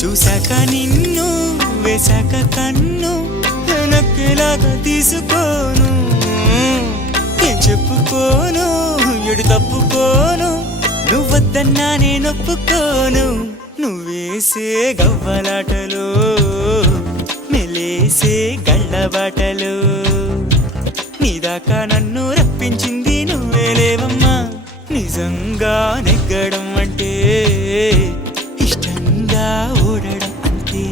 చూశాక నిన్ను వేశాక కన్ను నక్కేలాగా తీసుకోను ఏం చెప్పుకోను ఎడు తప్పుకోను నువ్వద్దన్నా నేనొప్పుకోను నువ్వేసే గవ్వలాటలు మెలేసే గళ్ళబాటలు నీదాకా నన్ను రప్పించింది నువ్వేలేవమ్మా నిజంగా నెగ్గడం అంటే ఇష్టంగా ఓడడం అంతే